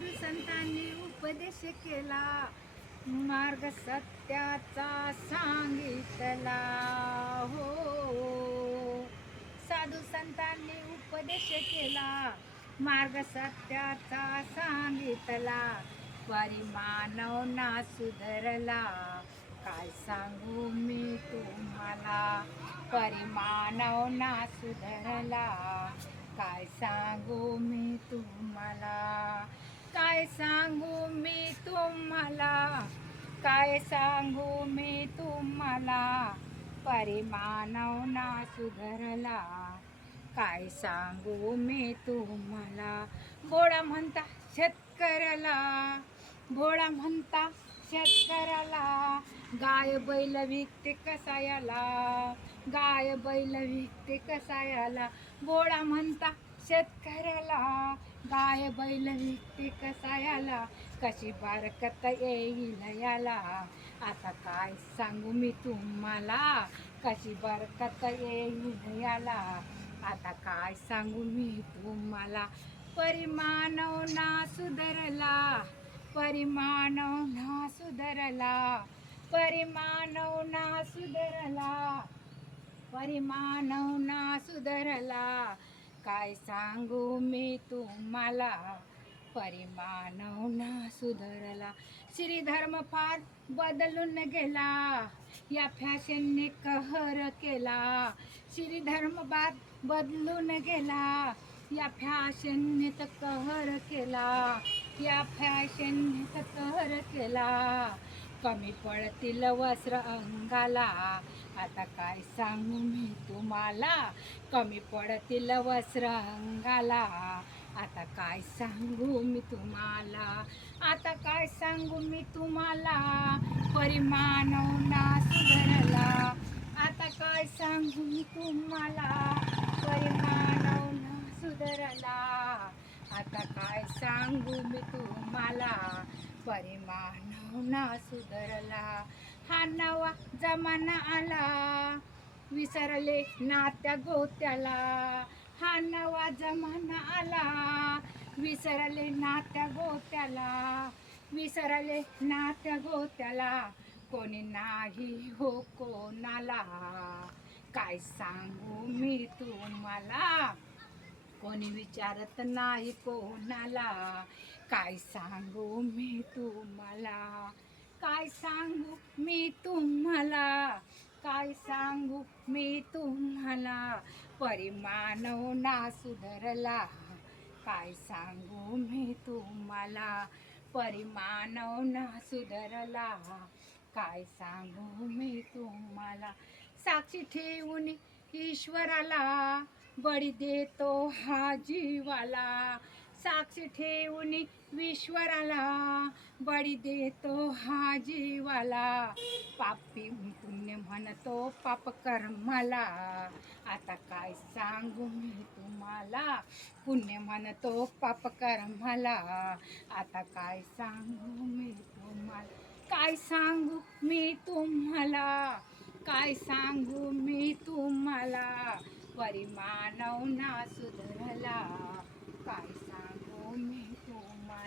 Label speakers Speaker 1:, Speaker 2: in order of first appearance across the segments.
Speaker 1: साधू संतांनी उपदेश केला. मार्ग सत्याचा सांगितला. हो, हो. साधू संतांनी उपदेश केला. मार्ग सत्याचा सांगितला. परिमानव ना सुधरला. काय सांगू मी तुम्हाला? परिमानव ना सुधरला. काय सांगू मी तुम्हाला? काय सांगू मी तुम्हाला? काय सांगू मी तुम्हाला? परिमानव ना सुधरला. काय सांगू मी तुम्हाला? बोळा म्हणता शेतकऱ्याला. भोळा म्हणता शेतकऱ्याला. गाय बैल विकते कसायाला? गाय बैल विकते कसायाला? बोळा म्हणता शेतकऱ्याला गाय बैल विकते कसायाला कशी बारकत येईल याला. आता काय सांगू मी तुम्हाला कशी बरकत येईल याला. आता काय सांगू मी तुम्हाला परिमानव ना सुधरला परिमानव ना सुधरला परिमानव ना सुधरला परिमानव ना सुधरला. काय सांगू मी तुम्हाला? परिमानव ना सुधरला. श्रीधर्म फार बदलून गेला. या फॅशनने कहर केला. श्रीधर्म बाद बदलून गेला. या फॅशनने तर कहर केला. या फॅशनने तर कहर केला. कमी पडतील वस्त्र अंगाला. आता काय सांगू मी तुम्हाला? कमी पडतील वस्त्र अंगाला आता काय सांगू मी तुम्हाला? आता काय सांगू मी तुम्हाला? परिमानव ना सुधरला. आता काय सांगू मी तुम्हाला? परिमानव ना सुधरला. आता काय सांगू मी तुम्हाला? परिमानव ना सुधरला. हा नवा जमाना आला. विसरले नात्या गोत्याला. हा नवा जमाना आला. विसरले नात्या गोत्याला. विसरले नात्या गोत्याला. कोणी नाही हो कोणाला. काय सांगू मी तुम्हाला? कोणी विचारत नाही कोणाला. काय सांगू मी तुम्हाला? काय सांगू मी तुम्हाला? काय सांगू मी तुम्हाला? परिमानव ना सुधरला. काय सांगू मी तुम्हाला? परिमानव ना सुधरला. काय सांगू मी तुम्हाला? साक्षी ठेवून ईश्वराला बळी देतो हा जीवाला. साक्षी ठेवून विश्वराला बळी देतो हा जीवाला. पापी पुण्य म्हणतो पाप कर्माला. आता काय सांगू मी तुम्हाला? पुण्य म्हणतो पाप कर्माला. आता काय सांगू मी तुम्हाला? काय सांगू मी तुम्हाला? काय सांगू मी तुम्हाला? परिमानव ना सुधरला. काय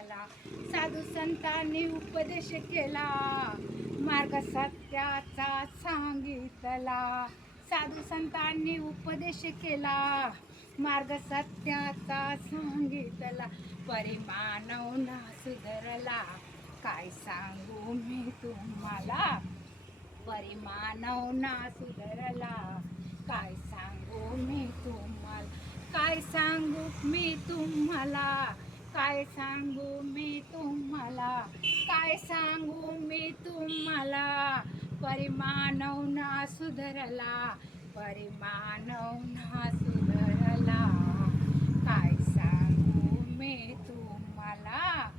Speaker 1: झाला साधू संतांनी उपदेश केला. मार्ग सत्याचा सांगितला. साधू संतांनी उपदेश केला. मार्ग सत्याचा सांगितला. परिमानव ना सुधरला काय सांगू मी तुम्हाला? परिमानव ना सुधरला काय सांगू मी तुम्हाला? काय सांगू मी तुम्हाला? काय सांगू मी तुम्हाला? काय सांगू मी तुम्हाला? परिमानव ना सुधरला परिमानव ना सुधरला. काय सांगू मी तुम्हाला?